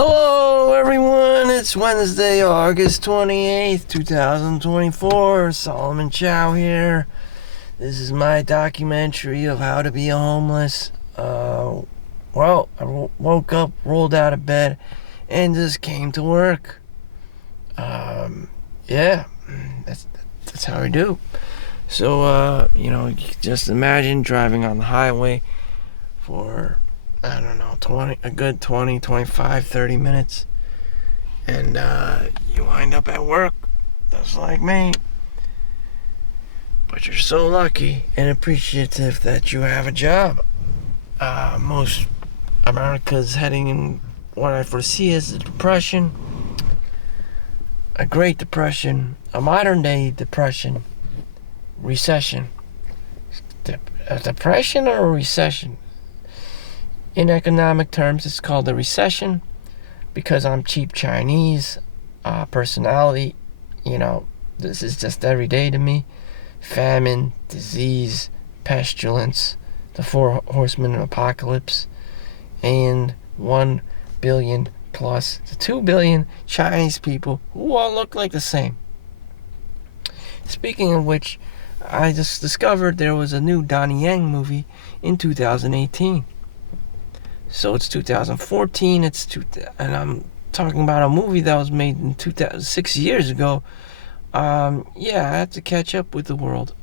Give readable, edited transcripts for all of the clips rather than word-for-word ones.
Hello everyone, it's Wednesday, August 28th, 2024. Solomon Chau here. This is my documentary of how to be a homeless. I woke up, rolled out of bed, and just came to work. That's how I do. So, just imagine driving on the highway for, I don't know, 20, 25, 30 minutes. And you wind up at work, just like me. But you're so lucky and appreciative that you have a job. Most America's heading in what I foresee as a depression. A Great Depression, a modern day depression, recession. A depression or a recession? In economic terms, it's called a recession because I'm cheap Chinese personality. This is just every day to me. Famine, disease, pestilence, the four horsemen of apocalypse, and 1 billion plus the 2 billion Chinese people who all look like the same. Speaking of which, I just discovered there was a new Donnie Yen movie in 2018. So it's 2014, and I'm talking about a movie that was made in 6 years ago. I have to catch up with the world.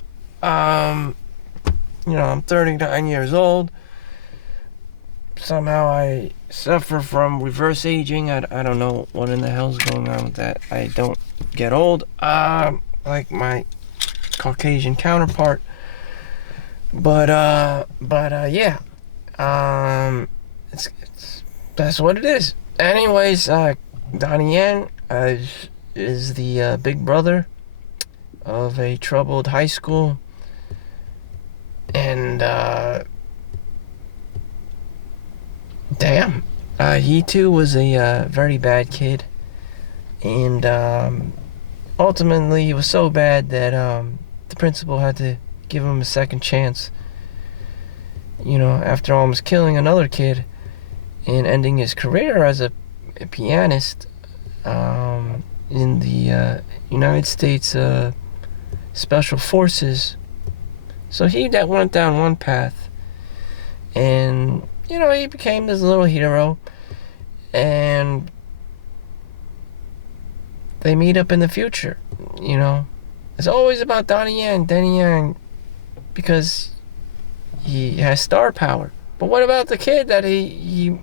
I'm 39 years old. Somehow I suffer from reverse aging. I don't know what in the hell's going on with that. I don't get old, like my Caucasian counterpart. But that's what it is. Anyways, Donnie Yen is the big brother of a troubled high school, and he too was a very bad kid, and ultimately he was so bad that the principal had to give him a second chance. After almost killing another kid and ending his career as a pianist in the United States Special Forces. So he went down one path, and he became this little hero, and they meet up in the future. It's always about Donnie Yen, because he has star power. But what about the kid that he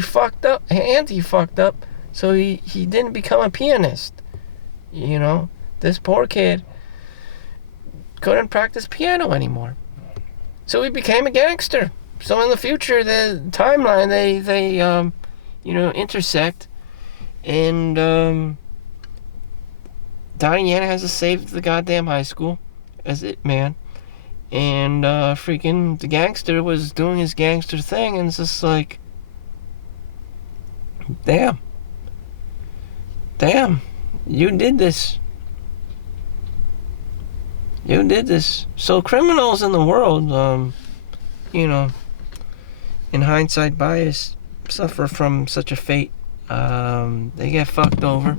fucked up, and he fucked up, so he didn't become a pianist? This poor kid couldn't practice piano anymore, so he became a gangster. So in the future, the timeline, they intersect, and Donnie Yen has to save the goddamn high school as it man, and freaking the gangster was doing his gangster thing, and it's just like, damn, you did this. So criminals in the world, in hindsight bias, suffer from such a fate. They get fucked over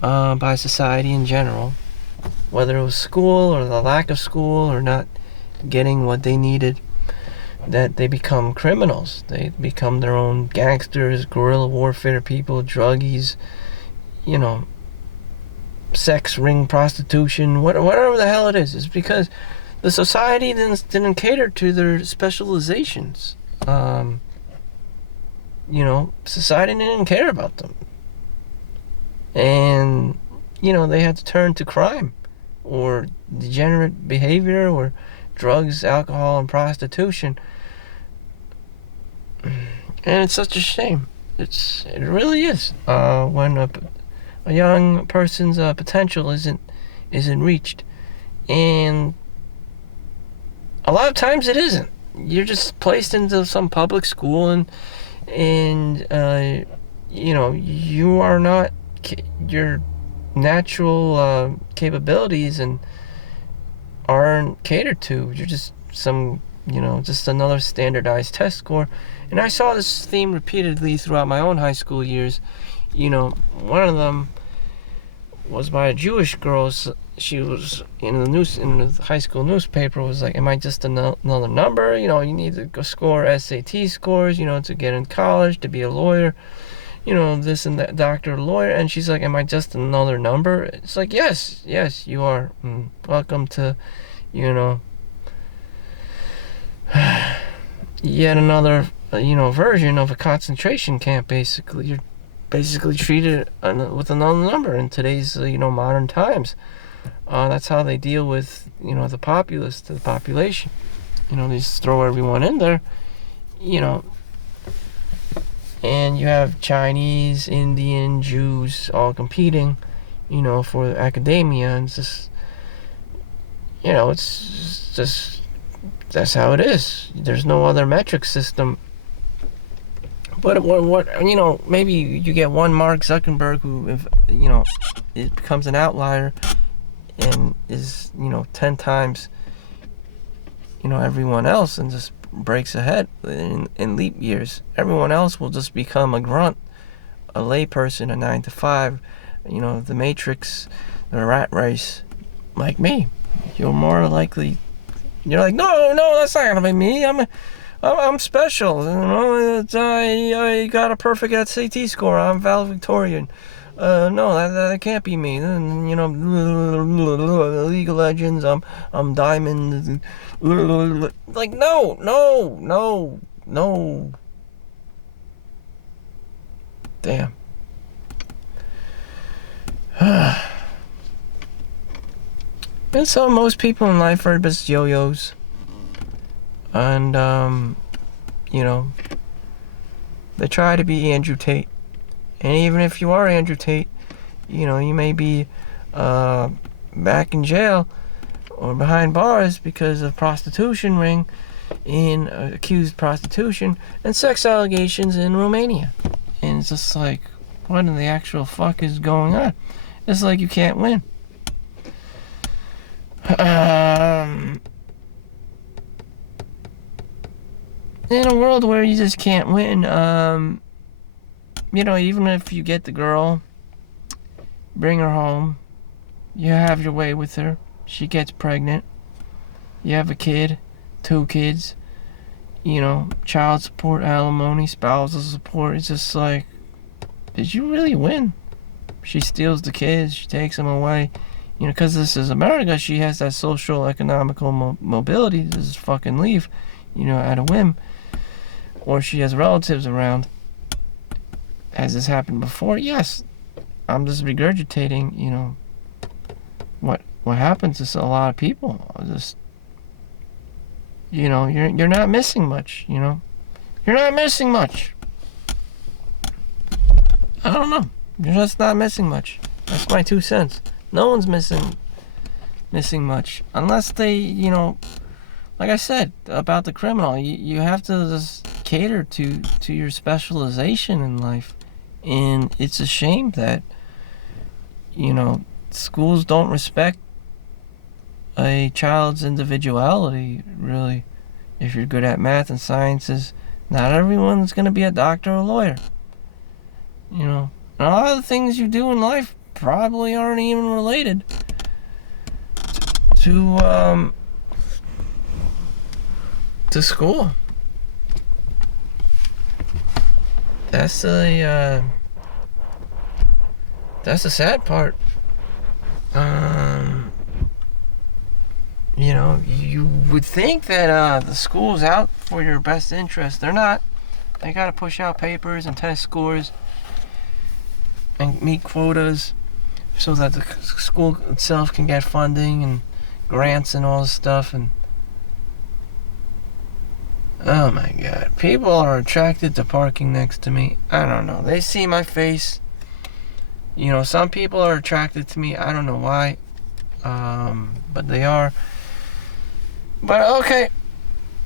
by society in general, whether it was school or the lack of school or not getting what they needed, that they become criminals. They become their own gangsters, guerrilla warfare people, druggies, sex ring prostitution, whatever the hell it is. It's because the society didn't cater to their specializations. Society didn't care about them, and they had to turn to crime or degenerate behavior or drugs, alcohol, and prostitution. And it's such a shame. It really is. When a young person's potential isn't reached, and a lot of times it isn't. You're just placed into some public school, and you are not your natural capabilities and aren't catered to. You're just just another standardized test score, And I saw this theme repeatedly throughout my own high school years. You know, one of them was by a Jewish girl. She was in the high school newspaper, was like, am I just another number? You know, you need to go score SAT scores, you know, to get in college, to be a lawyer, you know, this and that, doctor, lawyer. And she's like, am I just another number? It's like, yes, you are. Welcome to, you know, yet another, version of a concentration camp, basically. You're basically treated with another number in today's, modern times. That's how they deal with, the populace, the population. They just throw everyone in there, and you have Chinese, Indian, Jews all competing, for academia, and it's just, it's just, that's how it is. There's no other metric system. But what maybe you get one Mark Zuckerberg who, if it becomes an outlier and is 10 times everyone else, and just breaks ahead in leap years. Everyone else will just become a grunt, a layperson, a 9 to 5, the Matrix, the rat race, like me. You're more likely. You're like, no, that's not gonna be me. I'm special. I got a perfect SAT score. I'm valedictorian. No, that can't be me. League of Legends. I'm diamond. Like, no. Damn. And so most people in life are just yo-yos. And, they try to be Andrew Tate. And even if you are Andrew Tate, you may be back in jail or behind bars because of prostitution ring in accused prostitution and sex allegations in Romania. And it's just like, what in the actual fuck is going on? It's like you can't win. In a world where you just can't win, even if you get the girl, bring her home, you have your way with her, she gets pregnant, you have a kid, 2 kids, child support, alimony, spousal support. It's just like, did you really win? She steals the kids, she takes them away. Because this is America, she has that social, economical mobility to just fucking leave, at a whim. Or she has relatives around. Has this happened before? Yes. I'm just regurgitating, what happens to a lot of people. Just, you're not missing much, You're not missing much. I don't know. You're just not missing much. That's my 2 cents. No one's missing much. Unless they, like I said about the criminal, you have to just cater to your specialization in life. And it's a shame that, schools don't respect a child's individuality, really. If you're good at math and sciences, not everyone's going to be a doctor or a lawyer. And a lot of the things you do in life probably aren't even related to school. That's the sad part. You would think that the school's out for your best interest. They're not. They gotta push out papers and test scores and meet quotas so that the school itself can get funding and grants and all this stuff. And oh my god, people are attracted to parking next to me. I don't know, they see my face. Some people are attracted to me. I don't know why, but they are. But okay,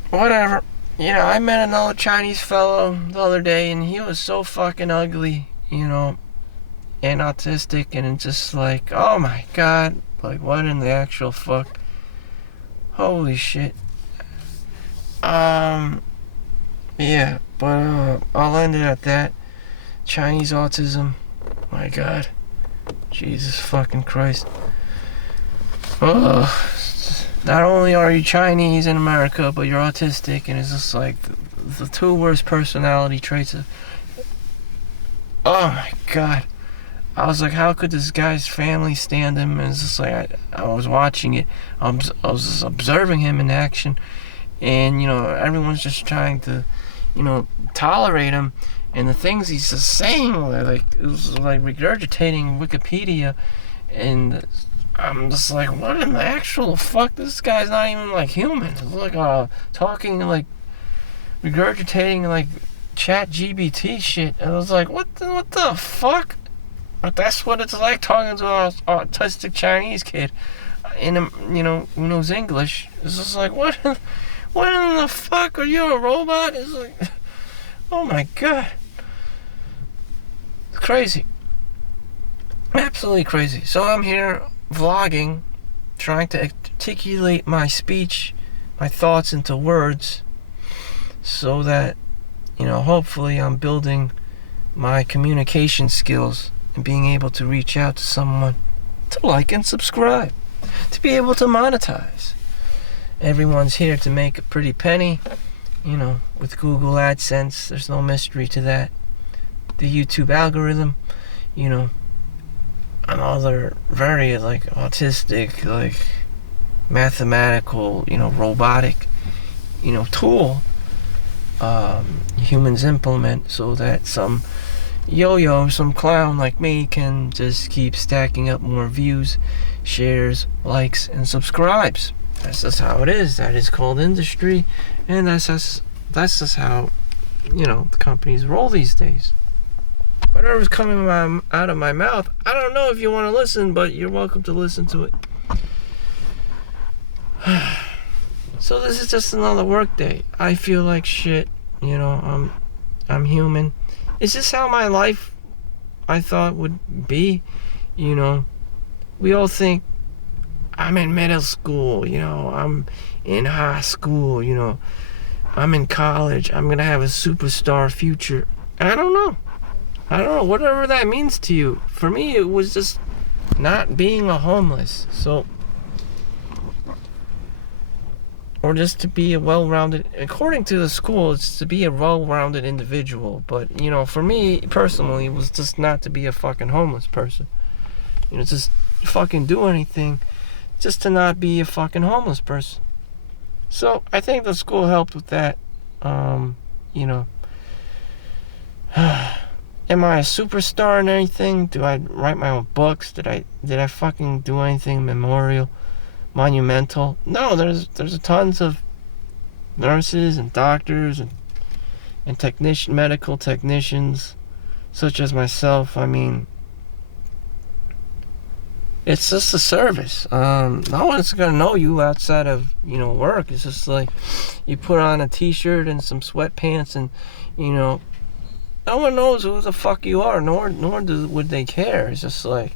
whatever. I met another Chinese fellow the other day, and he was so fucking ugly, and autistic, and it's just like, oh my god, like, what in the actual fuck? Holy shit. Yeah, But I'll end it at that. Chinese autism. My God. Jesus fucking Christ. Not only are you Chinese in America, but you're autistic, and it's just like the two worst personality traits of... Oh my God. I was like, how could this guy's family stand him? And it's just like, I was watching it. I was just observing him in action. And, everyone's just trying to, tolerate him. And the things he's just saying, like, it was like regurgitating Wikipedia. And I'm just like, what in the actual fuck? This guy's not even, like, human. It's like, talking, like, regurgitating, like, Chat GPT shit. And I was like, what the fuck? But that's what it's like talking to an autistic Chinese kid, who knows English. It's just like, what in the fuck? Are you a robot? It's like, oh my God. It's crazy. Absolutely crazy. So I'm here vlogging, trying to articulate my speech, my thoughts into words, so that, hopefully I'm building my communication skills and being able to reach out to someone to like and subscribe, to be able to monetize. Everyone's here to make a pretty penny, with Google AdSense. There's no mystery to that. The YouTube algorithm, another very, like, autistic, like, mathematical, robotic, tool humans implement so that some some clown like me can just keep stacking up more views, shares, likes, and subscribes. That's just how it is. That is called industry, and that's just how, the companies roll these days. Whatever's coming out of my mouth, I don't know if you want to listen, but you're welcome to listen to it. So this is just another work day. I feel like shit, I'm human. It's just how my life, I thought, would be. We all think I'm in middle school, I'm in high school, I'm in college, I'm gonna have a superstar future. I don't know, whatever that means to you. For me, it was just not being a homeless. So, or just to be a well-rounded, according to the school, it's to be a well-rounded individual. But, for me, personally, it was just not to be a fucking homeless person. Just fucking do anything just to not be a fucking homeless person. So, I think the school helped with that. Am I a superstar in anything? Do I write my own books? Did I fucking do anything monumental? No, there's tons of nurses and doctors and medical technicians such as myself. I mean, it's just a service. No one's gonna know you outside of work. It's just like you put on a t-shirt and some sweatpants, and no one knows who the fuck you are, nor would they care. It's just like,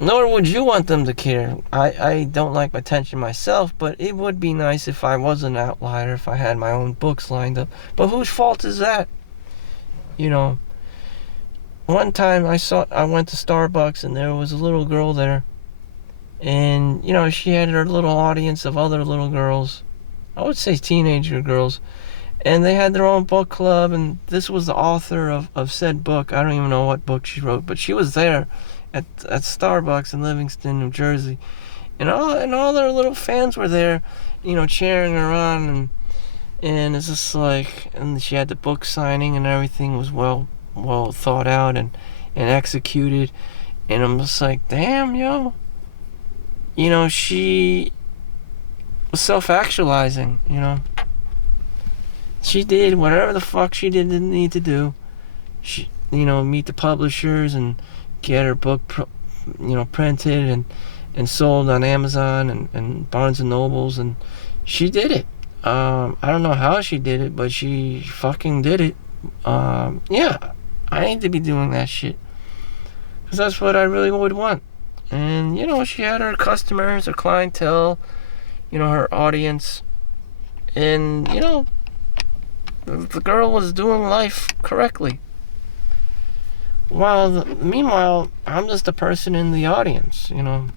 nor would you want them to care. I don't like attention myself, but it would be nice if I was an outlier, if I had my own books lined up. But whose fault is that? One time I went to Starbucks and there was a little girl there, and she had her little audience of other little girls, I would say teenager girls, and they had their own book club, and this was the author of said book. I don't even know what book she wrote, but she was there at Starbucks in Livingston, New Jersey, and all their little fans were there, cheering her on, and it's just like, and she had the book signing, and everything was well thought out and executed, and I'm just like, damn, she was self-actualizing. She did whatever the fuck she didn't need to do. She, meet the publishers and get her book, printed and sold on Amazon and Barnes and Nobles, and she did it. I don't know how she did it, but she fucking did it. Yeah, I need to be doing that shit, because that's what I really would want. And she had her customers, her clientele, her audience, and The girl was doing life correctly. Meanwhile, I'm just a person in the audience, you know.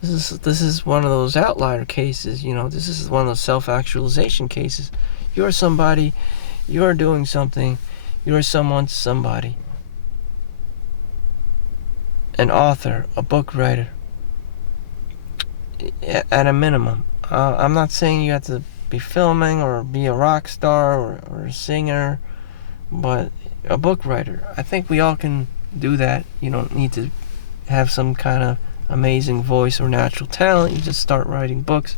This is one of those outlier cases, you know. This is one of those self-actualization cases. You're somebody, you're doing something, you're somebody. An author, a book writer, at a minimum. I'm not saying you have to be filming or be a rock star or a singer, but a book writer. I think we all can do that. You don't need to have some kind of amazing voice or natural talent. You just start writing books,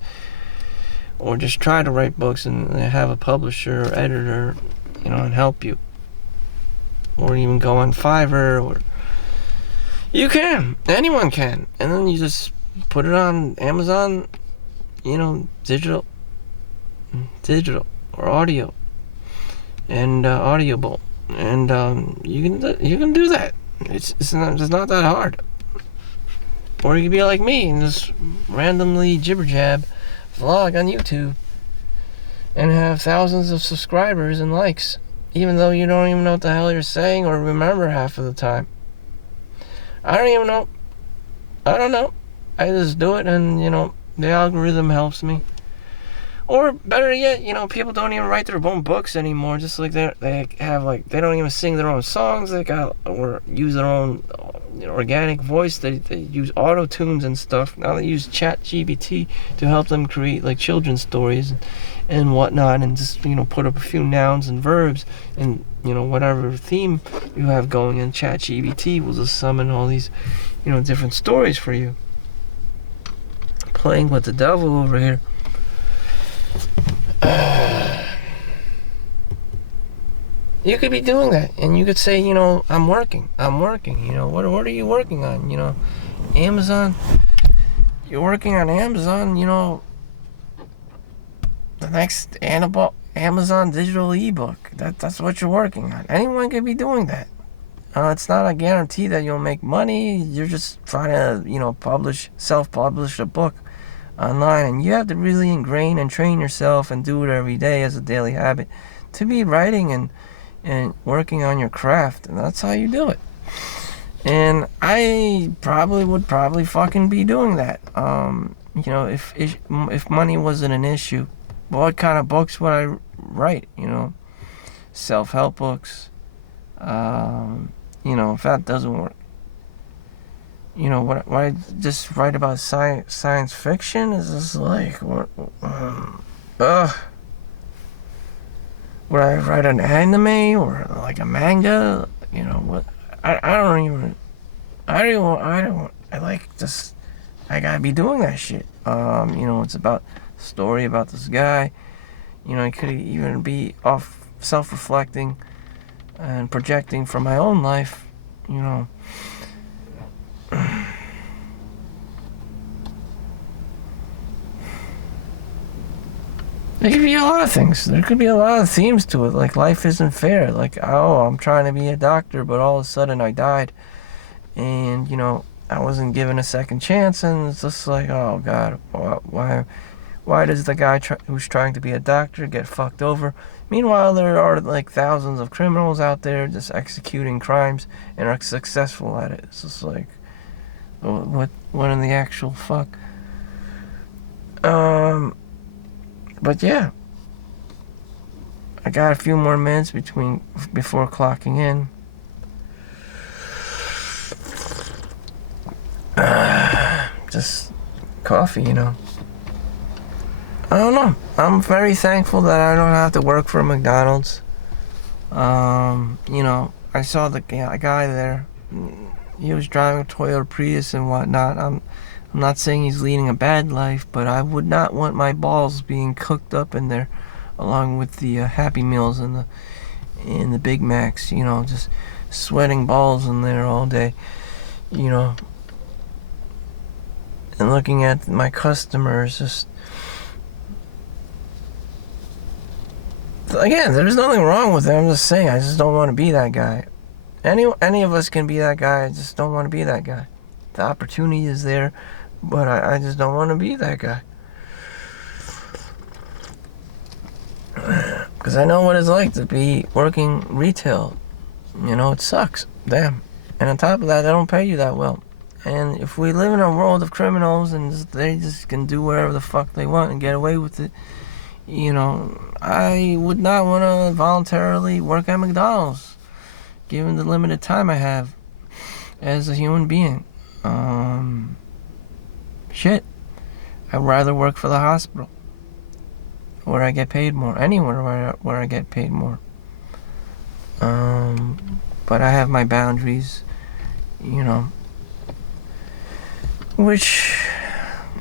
or just try to write books and have a publisher or editor, you know, and help you. Or even go on Fiverr, or you can. Anyone can. And then you just put it on Amazon, you know, digital or audio, and Audible, and you can do that. It's not that hard. Or you can be like me and just randomly jibber jab vlog on YouTube and have thousands of subscribers and likes, even though you don't even know what the hell you're saying or remember half of the time. I don't even know. I don't know. I just do it, and, you know, the algorithm helps me. Or better yet, you know, people don't even write their own books anymore. Just like they don't even sing their own songs. Or use their own, you know, organic voice. They use auto tunes and stuff. Now they use Chat GPT to help them create like children's stories and whatnot, and just, you know, put up a few nouns and verbs, and, you know, whatever theme you have going in, Chat GPT will just summon all these, you know, different stories for you. Playing with the devil over here. You could be doing that, and you could say, you know, I'm working, you know, what are you working on, you know, Amazon, you're working on Amazon, you know, the next Amazon digital ebook, that's what you're working on. Anyone could be doing that. It's not a guarantee that you'll make money. You're just trying to, you know, self-publish a book online, and you have to really ingrain and train yourself and do it every day as a daily habit to be writing and working on your craft, and that's how you do it. And I would probably fucking be doing that. You know, if money wasn't an issue, what kind of books would I write? You know, self-help books. You know, if that doesn't work, you know, what I just write about science fiction is just like, would I write an anime or like a manga? You know what? I gotta be doing that shit. You know, it's about a story about this guy. You know, it could even be off self-reflecting and projecting from my own life. You know. There could be a lot of things. There could be a lot of themes to it. Like, life isn't fair. Like, oh, I'm trying to be a doctor, but all of a sudden I died. And, you know, I wasn't given a second chance. And it's just like, oh, God, why does the guy who's trying to be a doctor get fucked over? Meanwhile, there are, like, thousands of criminals out there just executing crimes and are successful at it. It's just like, what in the actual fuck? But yeah, I got a few more minutes before clocking in. Just coffee, you know. I don't know. I'm very thankful that I don't have to work for McDonald's. You know, I saw the guy there. He was driving a Toyota Prius and whatnot. I'm not saying he's leading a bad life, but I would not want my balls being cooked up in there, along with the Happy Meals and the Big Macs. You know, just sweating balls in there all day. You know, and looking at my customers, just again, there's nothing wrong with it. I'm just saying, I just don't want to be that guy. Any of us can be that guy. I just don't want to be that guy. The opportunity is there, but I just don't want to be that guy. Because I know what it's like to be working retail. You know, it sucks. Damn. And on top of that, they don't pay you that well. And if we live in a world of criminals and they just can do whatever the fuck they want and get away with it, you know, I would not want to voluntarily work at McDonald's, given the limited time I have as a human being. Shit. I'd rather work for the hospital, where I get paid more. Anywhere where I get paid more. But I have my boundaries, you know, which,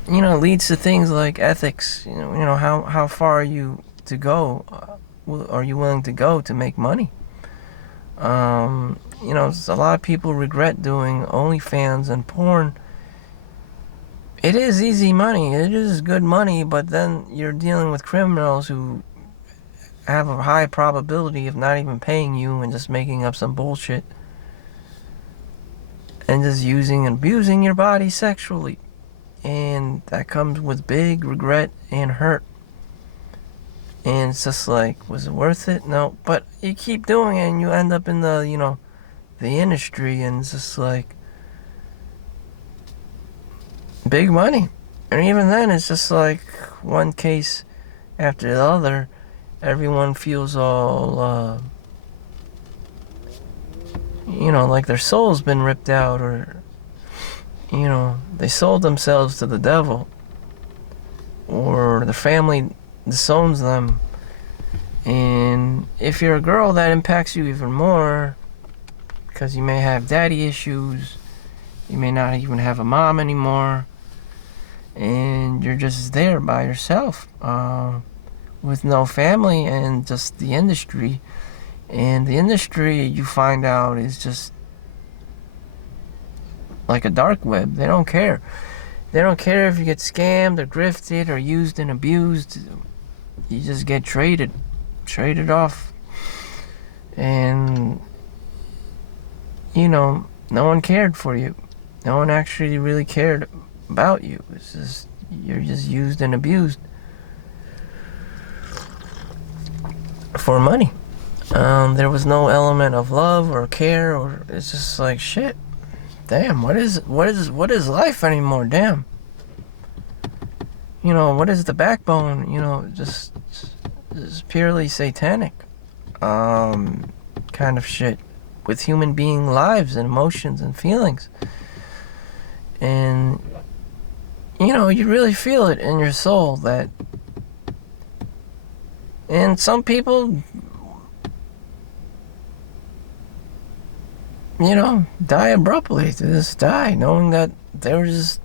you know, leads to things like ethics. You know, how far are you to go? Are you willing to go to make money? You know, a lot of people regret doing OnlyFans and porn. It is easy money. It is good money, but then you're dealing with criminals who have a high probability of not even paying you and just making up some bullshit and just using and abusing your body sexually. And that comes with big regret and hurt. And it's just like, was it worth it? No. But you keep doing it and you end up in the, you know, the industry, and it's just like big money. And even then, it's just like one case after the other. Everyone feels all, you know, like their soul's been ripped out, or, you know, they sold themselves to the devil, or the family disowns them. And if you're a girl, that impacts you even more, because you may have daddy issues, you may not even have a mom anymore, and you're just there by yourself, with no family and just the industry. And the industry, you find out, is just like a dark web. They don't care. They don't care if you get scammed or grifted or used and abused. You just get traded off. And, you know, no one cared for you. No one actually really cared about you. It's just, you're just used and abused for money. There was no element of love or care, or it's just like, shit. Damn, what is life anymore? Damn. You know, what is the backbone? You know, just purely satanic kind of shit with human being lives and emotions and feelings. And, you know, you really feel it in your soul that, and some people, you know, die abruptly. They just die knowing that they were just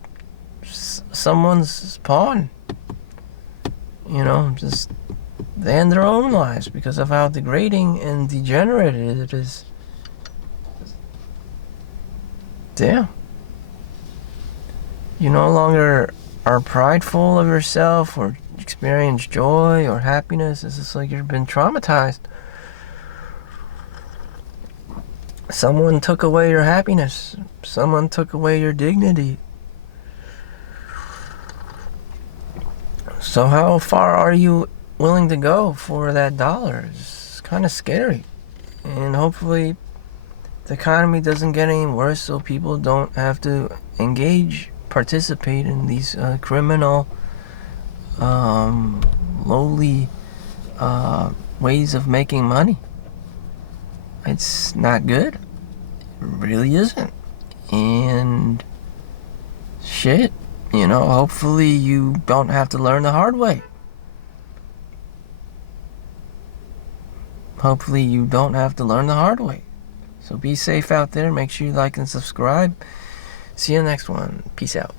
someone's pawn. You know, just they end their own lives because of how degrading and degenerated it is. Damn. You no longer are prideful of yourself or experience joy or happiness. It's just like you've been traumatized. Someone took away your happiness. Someone took away your dignity. So how far are you willing to go for that dollar? It's kind of scary. And hopefully the economy doesn't get any worse, so people don't have to participate in these criminal, lowly ways of making money. It's not good. It really isn't. And shit, you know, hopefully you don't have to learn the hard way. Hopefully you don't have to learn the hard way. So be safe out there. Make sure you like and subscribe. See you next one. Peace out.